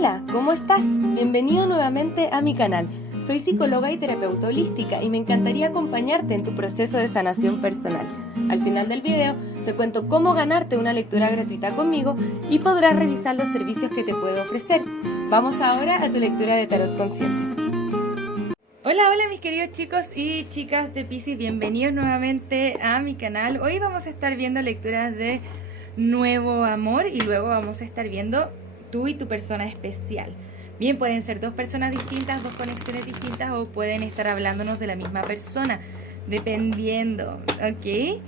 Hola, ¿cómo estás? Bienvenido nuevamente a mi canal. Soy psicóloga y terapeuta holística y me encantaría acompañarte en tu proceso de sanación personal. Al final del video te cuento cómo ganarte una lectura gratuita conmigo y podrás revisar los servicios que te puedo ofrecer. Vamos ahora a tu lectura de tarot consciente. Hola mis queridos chicos y chicas de Piscis, bienvenidos nuevamente a mi canal. Hoy vamos a estar viendo lecturas de nuevo amor y luego vamos a estar viendo tú y tu persona especial. Bien, pueden ser dos personas distintas, dos conexiones distintas o pueden estar hablándonos de la misma persona, dependiendo, ¿ok?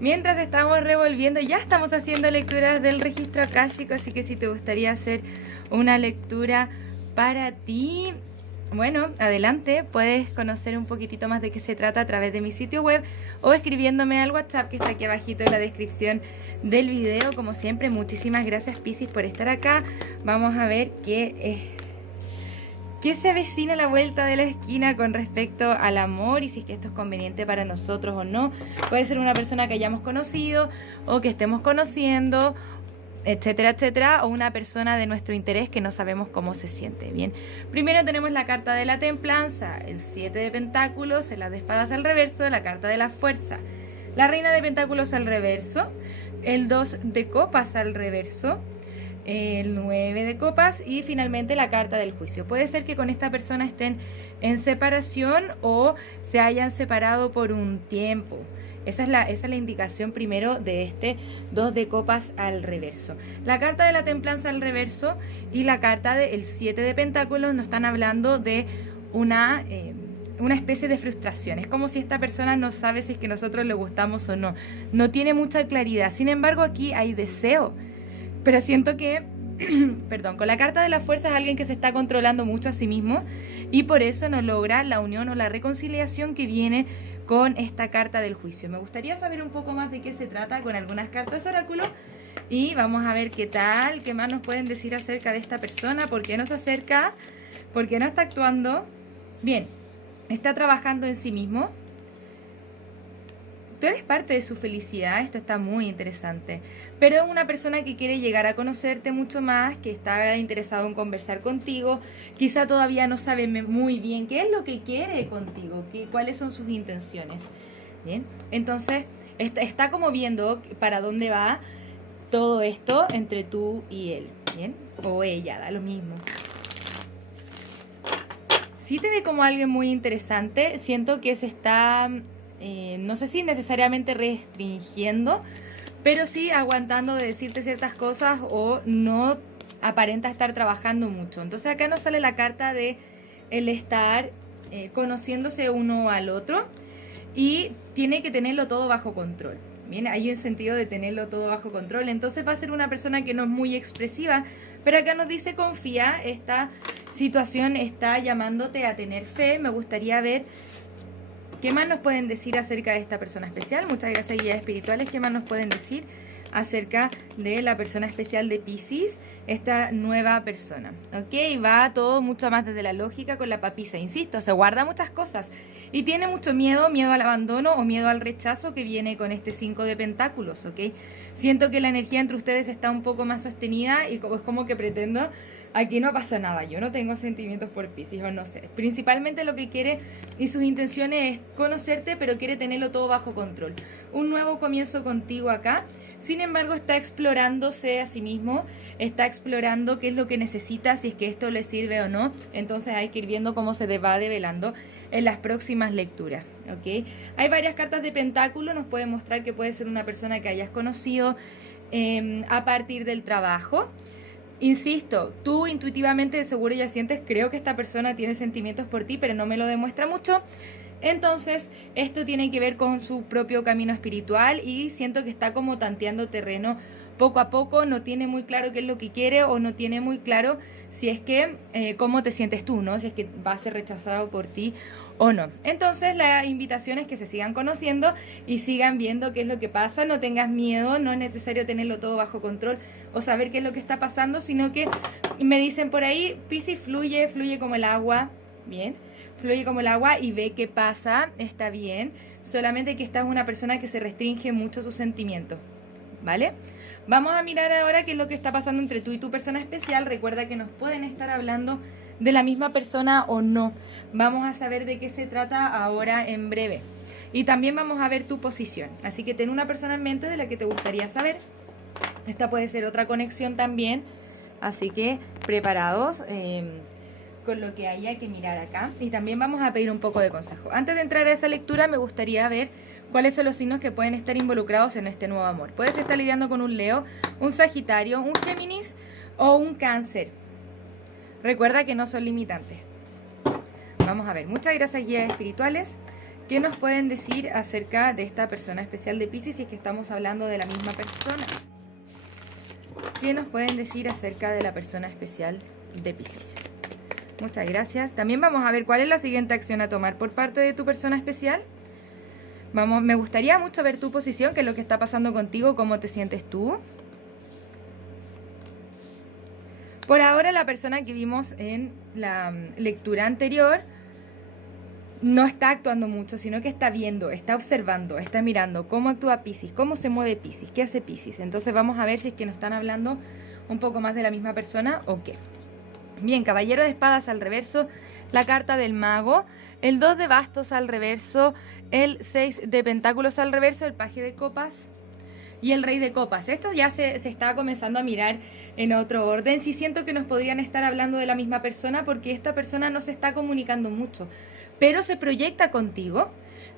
Mientras estamos revolviendo, ya estamos haciendo lecturas del registro akáshico, así que si te gustaría hacer una lectura para ti, bueno, adelante, puedes conocer un poquitito más de qué se trata a través de mi sitio web o escribiéndome al WhatsApp que está aquí abajito en la descripción del video. Como siempre, muchísimas gracias Piscis por estar acá. Vamos a ver qué se avecina a la vuelta de la esquina con respecto al amor y si es que esto es conveniente para nosotros o no. Puede ser una persona que hayamos conocido o que estemos conociendo, etcétera, etcétera, o una persona de nuestro interés que no sabemos cómo se siente. Bien, primero tenemos la carta de la templanza, el 7 de pentáculos, el as de espadas al reverso, la carta de la fuerza, la reina de pentáculos al reverso, el 2 de copas al reverso, el 9 de copas y finalmente la carta del juicio. Puede ser que con esta persona estén en separación o se hayan separado por un tiempo. Esa es la indicación primero de este 2 de copas al reverso. La carta de la templanza al reverso y la carta del 7 de pentáculos nos están hablando de una especie de frustración. Es como si esta persona no sabe si es que nosotros le gustamos o no. No tiene mucha claridad. Sin embargo, aquí hay deseo. Pero siento que, perdón, con la carta de la fuerza es alguien que se está controlando mucho a sí mismo y por eso no logra la unión o la reconciliación que viene con esta carta del juicio. Me gustaría saber un poco más de qué se trata con algunas cartas oráculo y vamos a ver qué tal, qué más nos pueden decir acerca de esta persona, por qué no se acerca, por qué no está actuando. Bien, está trabajando en sí mismo. Tú eres parte de su felicidad, esto está muy interesante, pero es una persona que quiere llegar a conocerte mucho más, que está interesado en conversar contigo, quizá todavía no sabe muy bien qué es lo que quiere contigo, cuáles son sus intenciones. Bien, entonces está como viendo para dónde va todo esto entre tú y él, bien, o ella, da lo mismo. Sí te ve como alguien muy interesante, siento que se está... no sé si necesariamente restringiendo, pero sí aguantando de decirte ciertas cosas o no aparenta estar trabajando mucho. Entonces acá nos sale la carta de el estar conociéndose uno al otro y tiene que tenerlo todo bajo control. Bien, hay un sentido de tenerlo todo bajo control. Entonces va a ser una persona que no es muy expresiva, pero acá nos dice confía, esta situación está llamándote a tener fe. Me gustaría ver ¿qué más nos pueden decir acerca de esta persona especial? Muchas gracias, guías espirituales. ¿Qué más nos pueden decir acerca de la persona especial de Piscis, esta nueva persona? Ok, va todo mucho más desde la lógica con la papisa. Insisto, se guarda muchas cosas y tiene mucho miedo, miedo al abandono o miedo al rechazo que viene con este 5 de pentáculos, ok. Siento que la energía entre ustedes está un poco más sostenida y es como que pretendo... Aquí no pasa nada, yo no tengo sentimientos por Piscis, o no sé. Principalmente lo que quiere y sus intenciones es conocerte, pero quiere tenerlo todo bajo control. Un nuevo comienzo contigo acá. Sin embargo, está explorándose a sí mismo, está explorando qué es lo que necesita, si es que esto le sirve o no. Entonces hay que ir viendo cómo se va develando en las próximas lecturas, ¿ok? Hay varias cartas de pentáculo, nos puede mostrar que puede ser una persona que hayas conocido a partir del trabajo. Insisto, tú intuitivamente de seguro ya sientes, creo que esta persona tiene sentimientos por ti, pero no me lo demuestra mucho. Entonces, esto tiene que ver con su propio camino espiritual y siento que está como tanteando terreno poco a poco, no tiene muy claro qué es lo que quiere o no tiene muy claro si es que, cómo te sientes tú, ¿no? Si es que va a ser rechazado por ti o no. Entonces, la invitación es que se sigan conociendo y sigan viendo qué es lo que pasa, no tengas miedo, no es necesario tenerlo todo bajo control o saber qué es lo que está pasando, sino que me dicen por ahí, Piscis fluye como el agua, bien, fluye como el agua y ve qué pasa, está bien, solamente que esta es una persona que se restringe mucho sus sentimientos, ¿vale? Vamos a mirar ahora qué es lo que está pasando entre tú y tu persona especial. Recuerda que nos pueden estar hablando de la misma persona o no. Vamos a saber de qué se trata ahora en breve. Y también vamos a ver tu posición. Así que ten una persona en mente de la que te gustaría saber. Esta puede ser otra conexión también. Así que preparados con lo que haya que mirar acá. Y también vamos a pedir un poco de consejo. Antes de entrar a esa lectura me gustaría ver cuáles son los signos que pueden estar involucrados en este nuevo amor. Puedes estar lidiando con un Leo, un Sagitario, un Géminis o un Cáncer. Recuerda que no son limitantes. Vamos a ver, muchas gracias guías espirituales. ¿Qué nos pueden decir acerca de esta persona especial de Piscis si es que estamos hablando de la misma persona? ¿Qué nos pueden decir acerca de la persona especial de Piscis? Muchas gracias. También vamos a ver cuál es la siguiente acción a tomar por parte de tu persona especial. Me gustaría mucho ver tu posición, qué es lo que está pasando contigo, cómo te sientes tú. Por ahora la persona que vimos en la lectura anterior no está actuando mucho, sino que está viendo, está observando, está mirando cómo actúa Piscis, cómo se mueve Piscis, qué hace Piscis. Entonces vamos a ver si es que nos están hablando un poco más de la misma persona o qué. Bien, Caballero de Espadas al reverso, la carta del Mago, el 2 de Bastos al reverso, el 6 de Pentáculos al reverso, el Paje de Copas y el Rey de Copas. Esto ya se está comenzando a mirar en otro orden. Sí siento que nos podrían estar hablando de la misma persona porque esta persona no se está comunicando mucho, pero se proyecta contigo.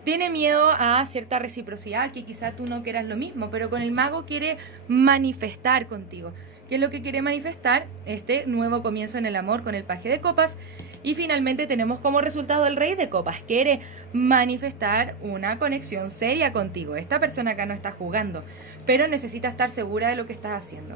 Tiene miedo a cierta reciprocidad, que quizá tú no quieras lo mismo, pero con el Mago quiere manifestar contigo. ¿Qué es lo que quiere manifestar? Este nuevo comienzo en el amor con el Paje de Copas. Y finalmente tenemos como resultado el Rey de Copas. Quiere manifestar una conexión seria contigo. Esta persona acá no está jugando, pero necesita estar segura de lo que estás haciendo.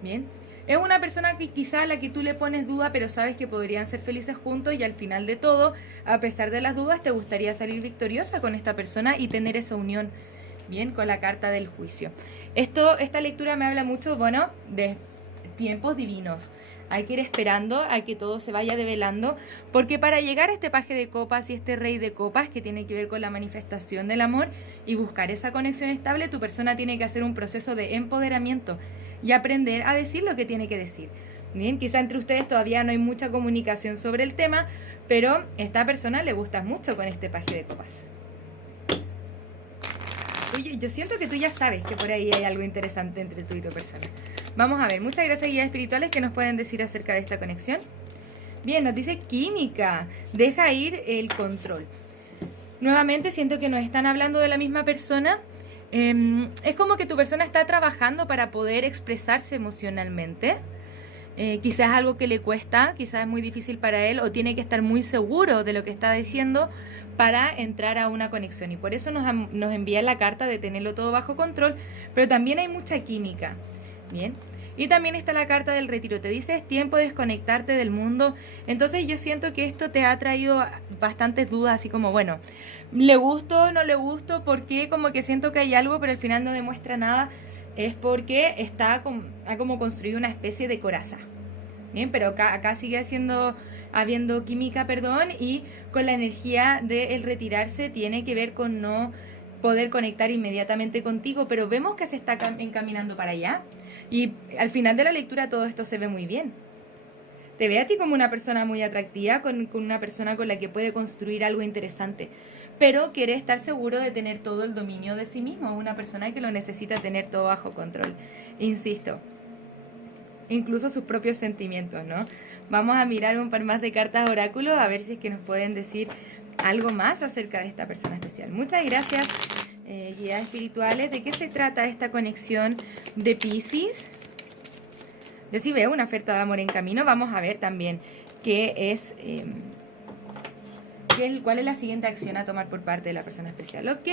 Bien. Es una persona que quizá a la que tú le pones duda, pero sabes que podrían ser felices juntos y al final de todo, a pesar de las dudas, te gustaría salir victoriosa con esta persona y tener esa unión. Bien, con la carta del juicio. Esta lectura me habla mucho, bueno, de tiempos divinos. Hay que ir esperando a que todo se vaya develando, porque para llegar a este Paje de Copas y este Rey de Copas, que tiene que ver con la manifestación del amor y buscar esa conexión estable, tu persona tiene que hacer un proceso de empoderamiento y aprender a decir lo que tiene que decir. Bien, quizá entre ustedes todavía no hay mucha comunicación sobre el tema, pero a esta persona le gusta mucho con este Paje de Copas. Oye, yo siento que tú ya sabes que por ahí hay algo interesante entre tú y tu persona. Vamos a ver, muchas gracias guías espirituales que nos pueden decir acerca de esta conexión. Bien, nos dice química, deja ir el control. Nuevamente siento que nos están hablando de la misma persona. Es como que tu persona está trabajando para poder expresarse emocionalmente. Quizás es algo que le cuesta, quizás es muy difícil para él o tiene que estar muy seguro de lo que está diciendo para entrar a una conexión. Y por eso nos envía la carta de tenerlo todo bajo control, pero también hay mucha química. Bien. Y también está la carta del retiro. Te dice, es tiempo de desconectarte del mundo. Entonces yo siento que esto te ha traído bastantes dudas, así como, bueno, ¿le gusto, no le gusto? ¿Por qué? Como que siento que hay algo, pero al final no demuestra nada. Es porque ha como construido una especie de coraza. Bien, pero acá sigue habiendo química, perdón, y con la energía de el retirarse tiene que ver con no poder conectar inmediatamente contigo, pero vemos que se está encaminando para allá. Y al final de la lectura todo esto se ve muy bien. Te ve a ti como una persona muy atractiva, con una persona con la que puede construir algo interesante, pero quiere estar seguro de tener todo el dominio de sí mismo. Una persona que lo necesita tener todo bajo control. Insisto, incluso sus propios sentimientos, ¿no? Vamos a mirar un par más de cartas oráculo a ver si es que nos pueden decir algo más acerca de esta persona especial. Muchas gracias, guías espirituales. ¿De qué se trata esta conexión de Piscis? Yo sí veo una oferta de amor en camino. Vamos a ver también cuál es la siguiente acción a tomar por parte de la persona especial. Ok,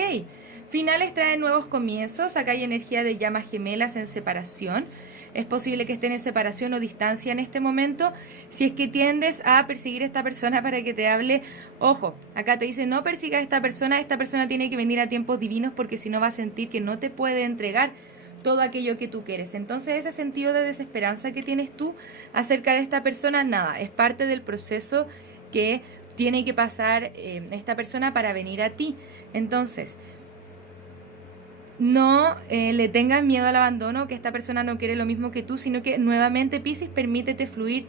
finales traen nuevos comienzos. Acá hay energía de llamas gemelas en separación. Es posible que estén en separación o distancia en este momento. Si es que tiendes a perseguir a esta persona para que te hable, ojo, acá te dice no persigas a esta persona tiene que venir a tiempos divinos porque si no va a sentir que no te puede entregar todo aquello que tú quieres. Entonces ese sentido de desesperanza que tienes tú acerca de esta persona, nada, es parte del proceso que tiene que pasar esta persona para venir a ti. Entonces, no le tengas miedo al abandono, que esta persona no quiere lo mismo que tú, sino que nuevamente, Piscis, permítete fluir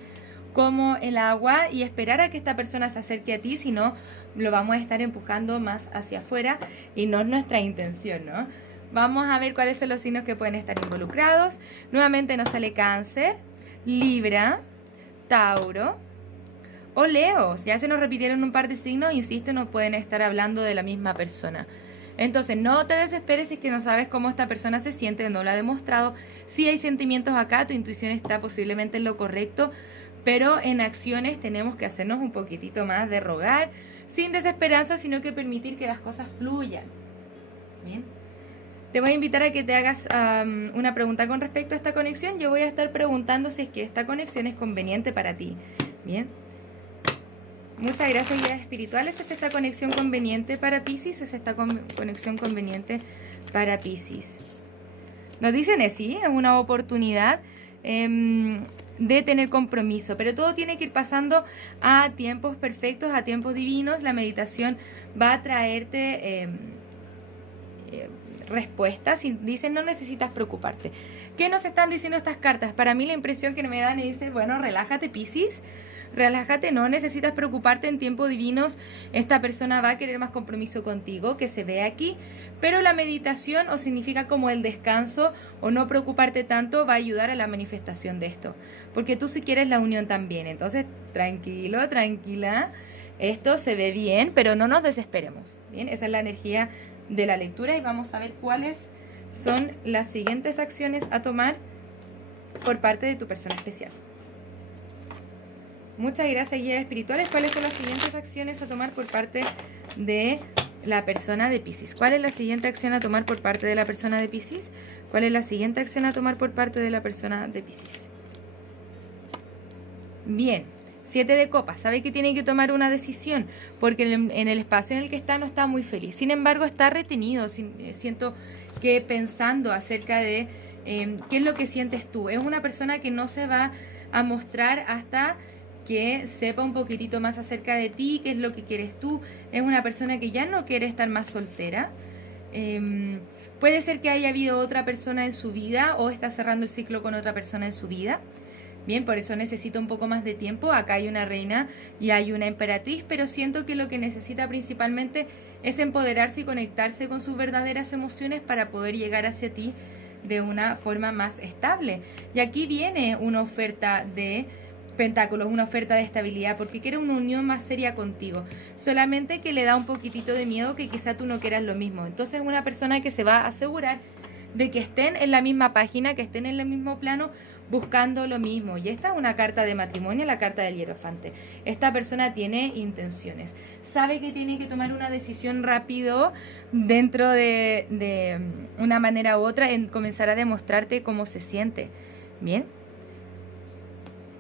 como el agua y esperar a que esta persona se acerque a ti, si no lo vamos a estar empujando más hacia afuera y no es nuestra intención, ¿no? Vamos a ver cuáles son los signos que pueden estar involucrados. Nuevamente nos sale Cáncer, Libra, Tauro o Leo. Ya se nos repitieron un par de signos, insisto, no pueden estar hablando de la misma persona. Entonces no te desesperes si es que no sabes cómo esta persona se siente o no lo ha demostrado. Si hay sentimientos acá, tu intuición está posiblemente en lo correcto, pero en acciones tenemos que hacernos un poquitito más de rogar, sin desesperanza, sino que permitir que las cosas fluyan. Bien. Te voy a invitar a que te hagas una pregunta con respecto a esta conexión. Yo voy a estar preguntando si es que esta conexión es conveniente para ti. Bien. Muchas gracias, guías espirituales. ¿Es esta conexión conveniente para Piscis? ¿Es esta conexión conveniente para Piscis? Nos dicen sí, es una oportunidad de tener compromiso, pero todo tiene que ir pasando a tiempos perfectos, a tiempos divinos. La meditación va a traerte respuestas y dicen no necesitas preocuparte. ¿Qué nos están diciendo estas cartas? Para mí la impresión que me dan es decir, bueno, relájate, Piscis, relájate, no necesitas preocuparte, en tiempos divinos esta persona va a querer más compromiso contigo, que se ve aquí, pero la meditación o significa como el descanso o no preocuparte tanto va a ayudar a la manifestación de esto, porque tú si quieres la unión también. Entonces tranquilo, tranquila, esto se ve bien, pero no nos desesperemos. Bien, esa es la energía de la lectura y vamos a ver cuáles son las siguientes acciones a tomar por parte de tu persona especial. Muchas gracias, guías espirituales. ¿Cuáles son las siguientes acciones a tomar por parte de la persona de Piscis? ¿Cuál es la siguiente acción a tomar por parte de la persona de Piscis? ¿Cuál es la siguiente acción a tomar por parte de la persona de Piscis? Bien. 7 de copas, sabe que tiene que tomar una decisión porque en el espacio en el que está no está muy feliz. Sin embargo, está retenido, siento que pensando acerca de qué es lo que sientes tú. Es una persona que no se va a mostrar hasta que sepa un poquitito más acerca de ti, qué es lo que quieres tú. Es una persona que ya no quiere estar más soltera. Puede ser que haya habido otra persona en su vida o está cerrando el ciclo con otra persona en su vida. Bien, por eso necesita un poco más de tiempo. Acá hay una reina y hay una emperatriz, pero siento que lo que necesita principalmente es empoderarse y conectarse con sus verdaderas emociones para poder llegar hacia ti de una forma más estable. Y aquí viene una oferta de pentáculos, una oferta de estabilidad, porque quiere una unión más seria contigo. Solamente que le da un poquitito de miedo que quizá tú no quieras lo mismo. Entonces es una persona que se va a asegurar de que estén en la misma página, que estén en el mismo plano, buscando lo mismo. Y esta es una carta de matrimonio, la carta del hierofante. Esta persona tiene intenciones, sabe que tiene que tomar una decisión rápido dentro de una manera u otra, en comenzar a demostrarte cómo se siente. Bien,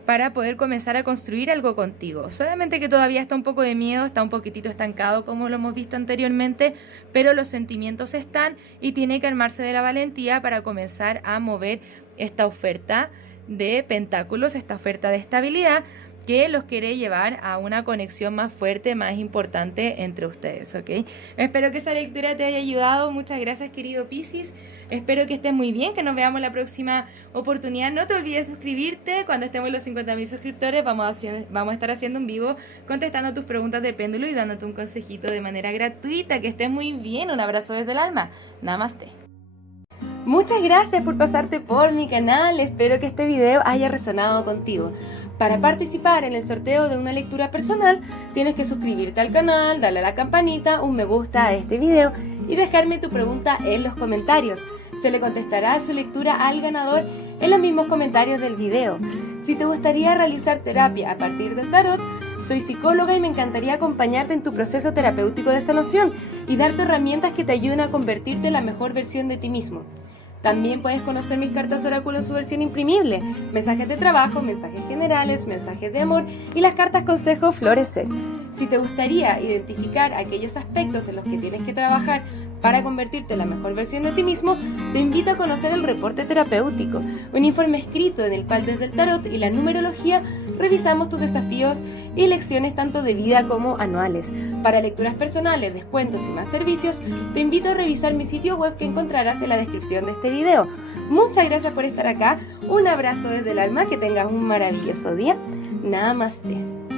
para poder comenzar a construir algo contigo. Solamente que todavía está un poco de miedo, está un poquitito estancado como lo hemos visto anteriormente, pero los sentimientos están y tiene que armarse de la valentía para comenzar a mover esta oferta de pentáculos, esta oferta de estabilidad que los quiere llevar a una conexión más fuerte, más importante entre ustedes, ¿ok? Espero que esa lectura te haya ayudado. Muchas gracias, querido Piscis. Espero que estés muy bien, que nos veamos la próxima oportunidad. No te olvides de suscribirte. Cuando estemos en los 50.000 suscriptores vamos a estar haciendo un vivo contestando tus preguntas de péndulo y dándote un consejito de manera gratuita. Que estés muy bien. Un abrazo desde el alma. Namaste. Muchas gracias por pasarte por mi canal. Espero que este video haya resonado contigo. Para participar en el sorteo de una lectura personal, tienes que suscribirte al canal, darle a la campanita, un me gusta a este video y dejarme tu pregunta en los comentarios. Se le contestará su lectura al ganador en los mismos comentarios del video. Si te gustaría realizar terapia a partir del tarot, soy psicóloga y me encantaría acompañarte en tu proceso terapéutico de sanación y darte herramientas que te ayuden a convertirte en la mejor versión de ti mismo. También puedes conocer mis cartas oráculo en su versión imprimible, mensajes de trabajo, mensajes generales, mensajes de amor y las cartas consejo florecer. Si te gustaría identificar aquellos aspectos en los que tienes que trabajar para convertirte en la mejor versión de ti mismo, te invito a conocer el reporte terapéutico, un informe escrito en el cual desde el tarot y la numerología revisamos tus desafíos y lecciones tanto de vida como anuales. Para lecturas personales, descuentos y más servicios, te invito a revisar mi sitio web que encontrarás en la descripción de este video. Muchas gracias por estar acá, un abrazo desde el alma, que tengas un maravilloso día. Namaste.